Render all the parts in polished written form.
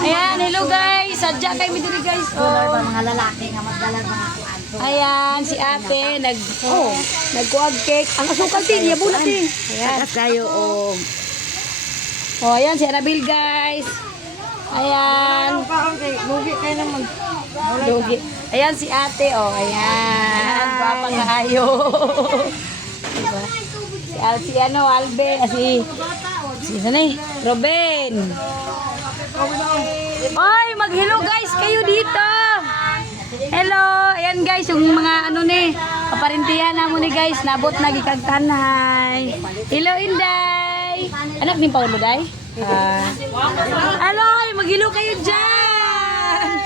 Ayan, hello guys. Sadya kayo mi diri guys. Oh. Mga lalaki nga magdala mga kuan. Ayan, si ate nagkuag cake. Ang asukal din, yabo na din. Ayan. Kayo o Oh, ayan si Anabil guys. Ayan. lugi kayo naman. Lugi. Ayan si ate, oh. Ayan. Papa nga ayo. Diba? Si Albe, si Sanay, Robin. Oy, mag-hello guys kayo dito. Hello. Ayan guys, yung mga kaparintihan na mo ni guys, nabot na gikagtanay. Hello Inday. Anak ni Paulo day? Hello, mag-hello kayo dyan.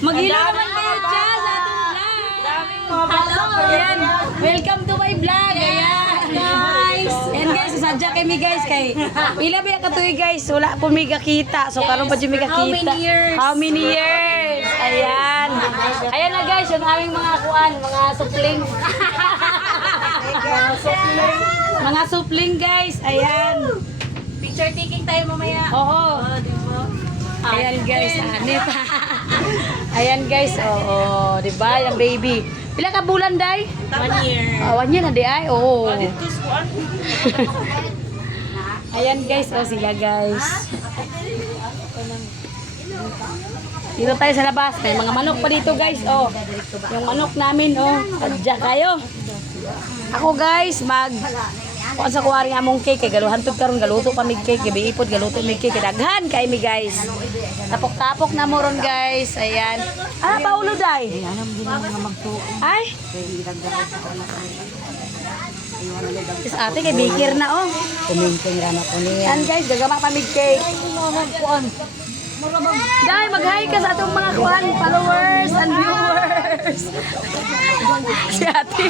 Mag-hello naman kayo dyan sa ating vlog. Hello. Ayan. Welcome to my vlog. Ayan. Guys. Ayan guys, sasadya kami guys kay ila ba katuig guys, wala po may kakita. So karon pa jud may kakita. How many years? Ayan. Ayan na guys, yung aming mga kuan, mga supling. Mga supling guys. Ayan. Picture taking tayo mamaya. Oo. Ayan guys, hanip. Ayan guys, oo, di ba? Yung baby. Pila ka bulan, day? 1 year. 1 year na, di ay? Oo. Ayan guys, oh sila guys. Dito tayo sa labas. May mga manok pa dito guys, oh. Yung manok namin, oh. Adya kayo. Ako guys, kuan sa kuwari among cake kay galuhan tud karon galuto pa mig cake gabi ipod galuto mig cake daghan kay mi guys. Tapok-tapok na mo ron guys. Ayan. Paulo day. Ay. Is ate kay bikir na oh. Kuminting rana ko niya. Yan guys, gagama pa mig cake. Day, mag-hi ka sa atong mga kuan followers and viewers. Si ate.